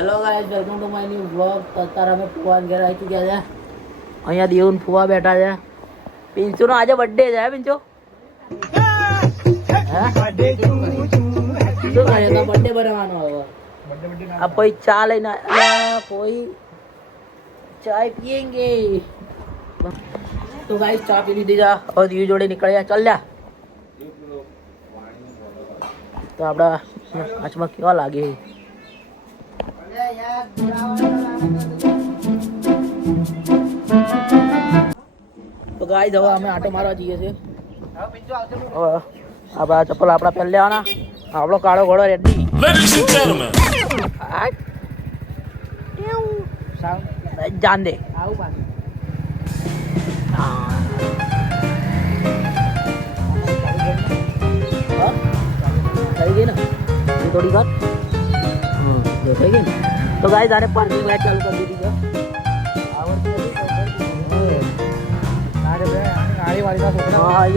Hello guys, welcome to my new vlog. અત્યારે અમે ફુવા ઘેર આવી ગયા છે. અહીંયા દેવન ફુવા બેઠા છે. પિંચુ નો આજે બર્થડે છે. પિંચુ શું કરે તો બર્થડે બનાવવાનો હવે. આ કોઈ ચા લઈને કોઈ ચાય પીએંગે. તો ગાઈસ ચા પી લીધી છે. હવે દીવ જોડે નીકળ્યા. ચાલ્યા તો આપડા આંચમાં કેવા લાગે. તો ગાઈસ હવે અમે આટો મારવા જઈએ છીએ. આપડા ચપ્પલ આપડા પહેરી લેવાના. આપણો કાળો ઘોડો રેડી. જાન દે થઈ ગઈ ને થોડી વાર. થઈ ગઈ. તો ગાઈસ આને પાર્કિંગ લાઈટ ચાલુ કરી દીધી છે.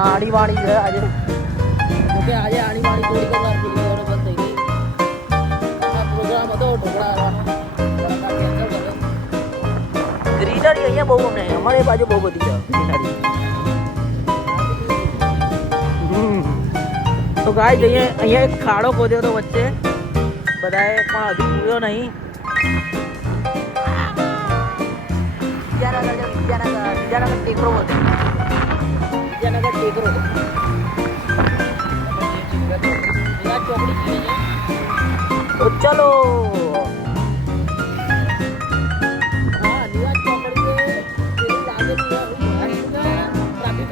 આડીવાળી છે આજે. ઓકે આજે આડીવાળી થોડીક વાર બંધ થઈ ગઈ. પ્રોગ્રામ હતો ઢોકળા આવવાનો. ગ્રીનરી અહીંયા બહુ ને અમારે બાજુ બહુ બધી છે ગ્રીનરી. તો ગાઈસ અહીંયા એક ખાડો ખોદ્યો હતો વચ્ચે બધાએ, પણ હજુ પૂર્યો નહીં. વિદ્યાનગર ટેકરો હતો. વિદ્યાનગર ટેકરો ચોકડી. તો ચલો હા નિવાજ ચોકડી ટ્રાફિક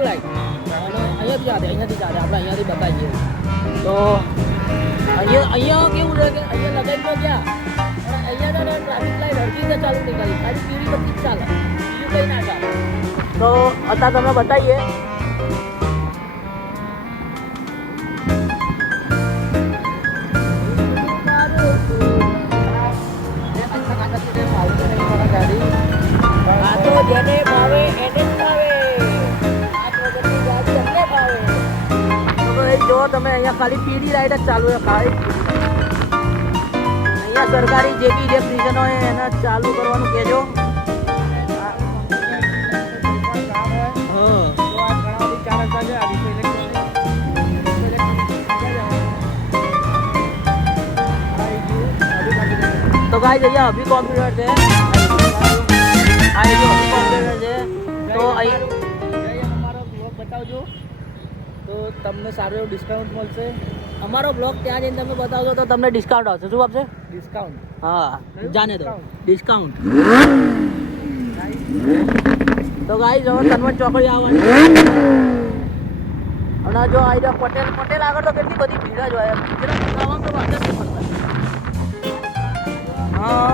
લાઈટ અહીંયાથી જાતે આપણે અહીંયાથી બતાવીએ. તો અહીંયા કેવું છે કે અહીંયા લગાવી દો ક્યાં, અહીંયા ટ્રાફિક લાઈટ હરકી રીતે ચાલુ નહીં કરી, ખાલી પીળી બધી જ ચાલે, બીજું કંઈ ના ચાલે. તો અત્યારે તમને બતાવીએ. જેને ભાવે એને જ ભાવે. જો તમે અહીંયા ખાલી પીળી લાઈટ જ ચાલુ છે. ખાલી અહીંયા સરકારી જે બી ઇલેક્ટ્રિશિયન હોય એને ચાલુ કરવાનું કહેજો. તો ગાઈસ અહીંયા અભી કોમ્પ્યુટર છે. કોમ્પ્યુટર છે તો અહીં અમારો બ્લોગ બતાવજો તો તમને સારું એવું ડિસ્કાઉન્ટ મળશે. અમારો બ્લોગ ત્યાં જઈને તમે બતાવજો તો તમને ડિસ્કાઉન્ટ આવશે. શું આપશે? ડિસ્કાઉન્ટ. હા જાને દો ડિસ્કાઉન્ટ. તો ગાઈસ હવે તનવન ચોકડી આવવાની. અને જો આઈ પટેલ આગળ તો કેટલી બધી ભીડ જ હોય. ખાવાનું તો વાત જ નહીં પડતા. હા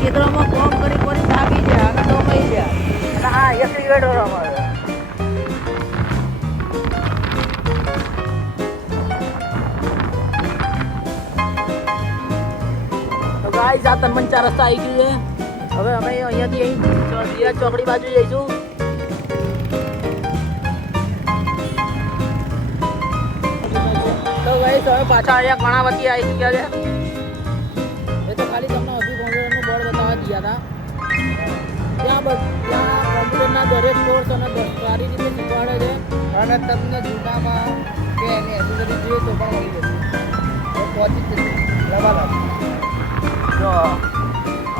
ખેતરોમાં કોમ કરી થાકી જાય અને તો કઈ જાય. અને હા એક સિગરેટ અમારે. તો ગાઈસ આ તનમન ચાર રસ્તા આવી ગયું છે. હવે અમે અહીંયાથી નિરાજ ચોકડી બાજુ જઈશું. તો ગાઈસ હવે પાછા અહીંયા કર્ણાવતી આવી ગયા છે. એ તો ખાલી તમને અભી કોમ્પ્યુટરનું બોર્ડ બતાવવા ગયા હતા. ત્યાં કોમ્પ્યુટરના દરેક કોર્સ અને સારી રીતે શીખવાડે છે. અને તમને જૂનામાં કે એની એસેસરી જોઈએ તો પણ મળી જશે. પહોંચી જશે લવાલા. જો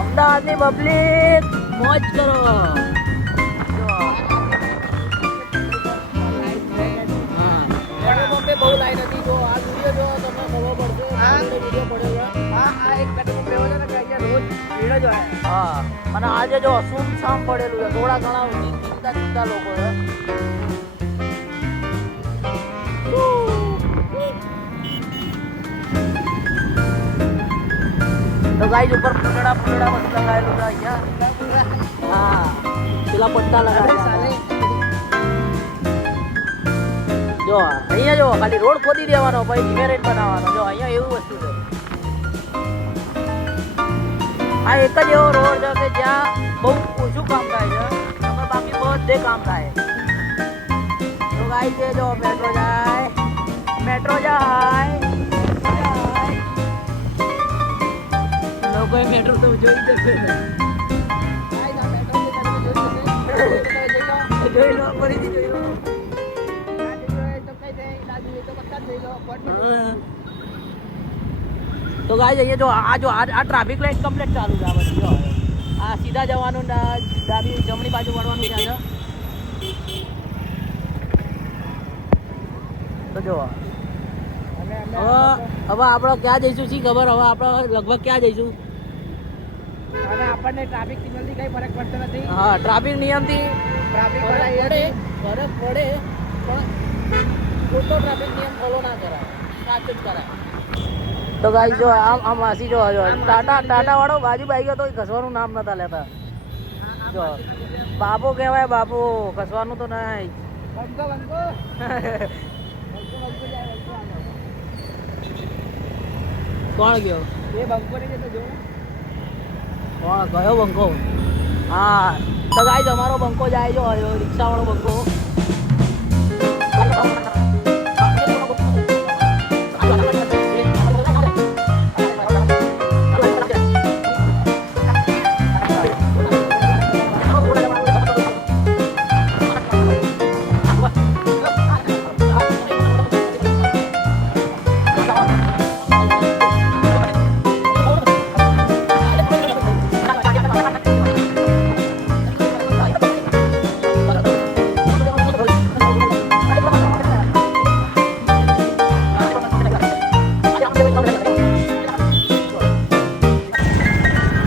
અમદાવાદની પબ્લિક મોજ કરો. બહુ લાઈન હતી. જો આ વિડીયો જો તમને ખબર પડશે. વિડીયો પડ્યો આ એક પેટ્રોલ પંપ એવો છે ને કે અહીંયા રોજ ભીડ જ હોય. હા અને આજે જો સુમસામ પડેલું છે. થોડા ઘણા ચિંતા લોકો છે. તો ગાઈસ ઉપર ફૂલડા બધું લગાવેલું છે અહીંયા. હા પેલા પટ્ટા લગાવેલા. જો અહીંયા જો ખાલી રોડ ખોદી દેવાનો પછી ધીમે રેટ બનાવવાનો. જો અહીંયા એવું વસ્તુ છે. આ એક જ એવો રોડ છે કે જ્યાં બહુ ઓછું કામ થાય છે. બાકી બધે કામ થાય. તો ગાઈસ જો મેટ્રો જાય મેટ્રો જાય. લોકોએ મેટ્રો તો જોઈ જશે ને. જોઈ લો, ફરીથી જોઈ લો. તો ગાઈસ અહીંયા જો આ ટ્રાફિક લાઈટ કમ્પ્લીટ ચાલુ છે. આ બધી જો આ સીધા જવાનું ડાબી જમણી બાજુ વળવાનું ત્યાં છે. તો જો હવે આપણે ક્યાં જઈશું શી ખબર. હવે આપણે લગભગ ક્યાં જઈશું અને આપણને ટ્રાફિક સિગ્નલથી કઈ ફરક પડતો નથી. હા, ટ્રાફિક નિયમથી ફરક પડે પણ ખોટો ટ્રાફિક નિયમ ફોલો ના કરાય, સાચું જ કરાય. તો ગાઈસ જો આમ વાસી જો ટાટા વાળો બાજુ બાઈક હતો, ઘસવાનું નામ નતા લેતા. જો બાપો કહેવાય, બાપો ઘસવાનું તો નહીં. કોણ ગયો એ બંકો નહીં જતો જો. કોણ ગયો બંકો? હા, તો ગાઈસ અમારો બંકો જાય જો રિક્ષા વાળો બંકો.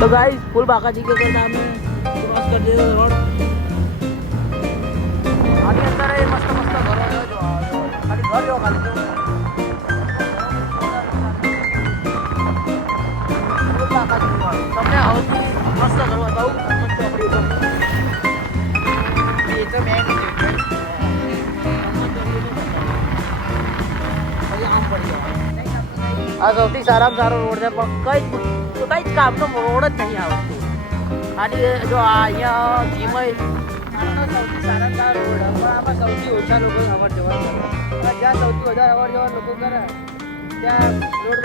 तो गाइस फुल बाकाजी के सामने क्रॉस कर दिया रोड. आनी अंदर है मस्त मस्त घर है जो खाली घर जो खाली फुल बाकाजी सबने हाउस मस्त घर बताऊं मस्त चौकड़ी पर ये तो मैं नहीं आम पड़ गया. આ સૌથી સારામાં સારો રોડ છે પણ કઈ જ કામનો રોડ જ નહીં આવતો. ખાલી જો આ અહીંયા જીમય સૌથી સારામાં સારો રોડ પણ આમાં સૌથી ઓછા લોકો અવર જવર કરે. જ્યાં સૌથી વધારે અવર જવર લોકો કરે ત્યાં રોડ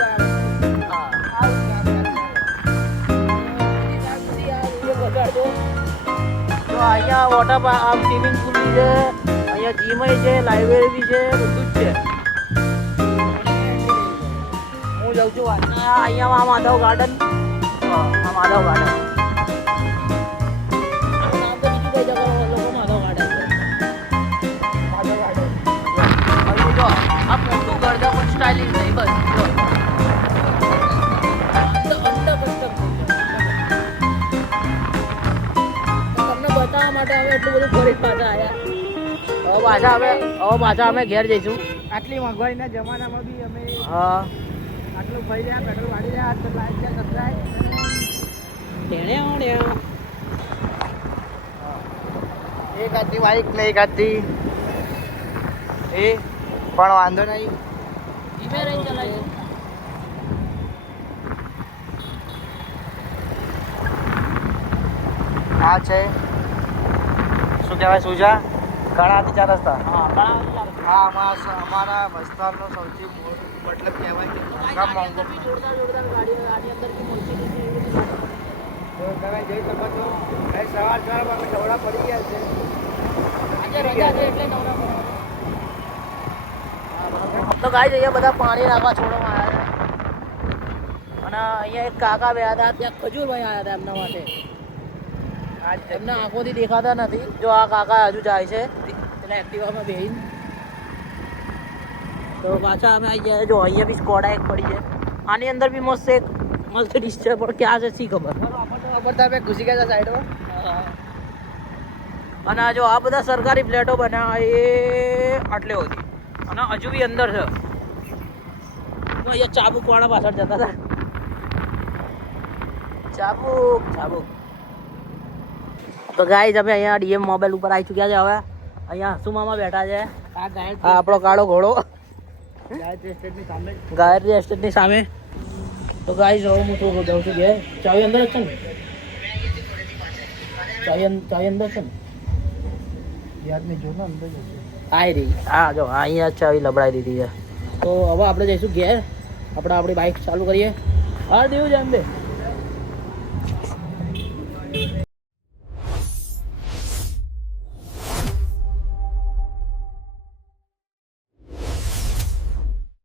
જો અહીંયા વોટર પાર્ક સ્વિમિંગ પુલ બી છે, અહીંયા જીમય છે, લાઇબ્રેરી બી છે, બધું જ છે. જાઉં છું અહીંયા માધવ ગાર્ડન. આ માધવ ગાર્ડન નામ તો બીજું કઈ જગ્યા લોકો માધવ ગાર્ડન છે. માધવ ગાર્ડન જો આ મોટું ઘર છે પણ સ્ટાઇલિશ નહીં. બસ જો તમને બતાવવા માટે હવે એટલું બધું ફરી પાછા આવ્યા. હવે પાછા અમે ઘેર જઈશું. આટલી મોંઘવારીના જમાનામાં બી અમે હા આટલું ભાઈ રહ્યા પેટ્રોલ વાળી રહ્યા તો લાઈટ છે સસરાય ટેણે ઓડ્યા. એક હાથની બાઈક ને એક હાથથી એ પણ વાંધો નહીં, ધીમે રહી ચલાવી. આ છે શું કહેવાય સુજા ઘણા ચાર રસ્તા. હા અમારા વિસ્તારનો સૌથી મતલબ કહેવાય કે મોંઘો જોરદાર ગાડી આની અંદર की મર્સિડીઝ તો તમે જોઈ શકો છો ભાઈ સવાર નવડા પડી ગયા છે. આજે રજા છે એટલે નવડા પડ્યા. તો ગાઈસ અહીંયા બધા પાણી નાખવા છોડવામાં આવ્યા છે અને અહીંયા એક કાકા બેઠા હતા, ત્યાં ખજૂરભાઈ આવ્યા હતા એમના માટે. આજ એમના આંખોથી દેખાતા નથી. જો આ કાકા હજુ જાય છે એટલે એક્ટિવામાં બેહીને. તો પાછા અમે આવી ગયા. જો અહીંયા બી સ્કોડા એક પડી છે. આની અંદર બી મસ્ત એક મર્સિડીઝ છે પણ ક્યાં છે શી ખબર. અમે ઘૂસી ગયા સાઈડમાં. અને જો આ બધા સરકારી ફ્લેટો બન્યા એ આટલે સુધી અને હજુ બી અંદર છે. અહીંયા ચાબુક વાળા પાછળ જતા હતા. ચાબુક. તો ગાઈસ અમે અહીંયા ડીએમ મોબાઈલ ઉપર આવી ચૂક્યા છે. હવે અહીંયા હસુમામાં બેઠા છે. આ આપણો કાળો ઘોડો ગાયત્રી એસ્ટેટની સામે. તો ગાઈસ હવે હું તો જાઉં છું ઘેર. ચાવી અંદર જ છે ને? ચાવી અંદર છે ને? યાદ નહીં જો ને અંદર જશે. આવી રહી. હા જો અહીંયા ચાવી લબડાઈ દીધી છે. તો હવે આપણે જઈશું ઘેર. આપણે આપણી બાઇક ચાલુ કરીએ. હા દેવું છે એમ બે